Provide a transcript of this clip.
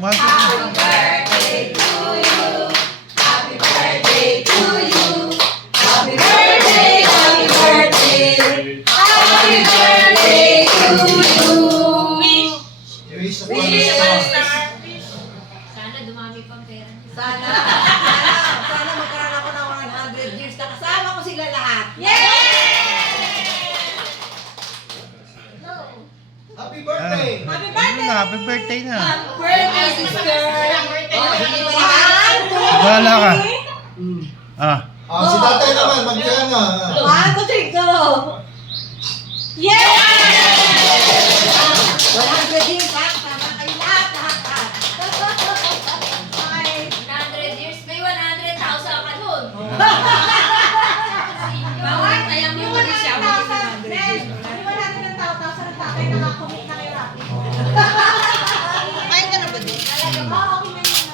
1, 2, 3. Happy birthday to you. Happy birthday to you. Happy birthday, happy birthday. Happy birthday to you. Wish. Sana dumami pang pera. Sana magkaroon ako ng 100 years na kasama ko sila lahat. Happy birthday! Happy birthday! Happy birthday na. Birthday, sister! Bahala ka. Ah. Si tatay naman, magkano na. 1, 2, 3, go! Yay! 100 years, ha? Tama kayo lahat. 100 years, may 100,000 ka dun. Bawat, kaya mo Yung mo siya. 100,000 natin ng tao sa tatay na ako.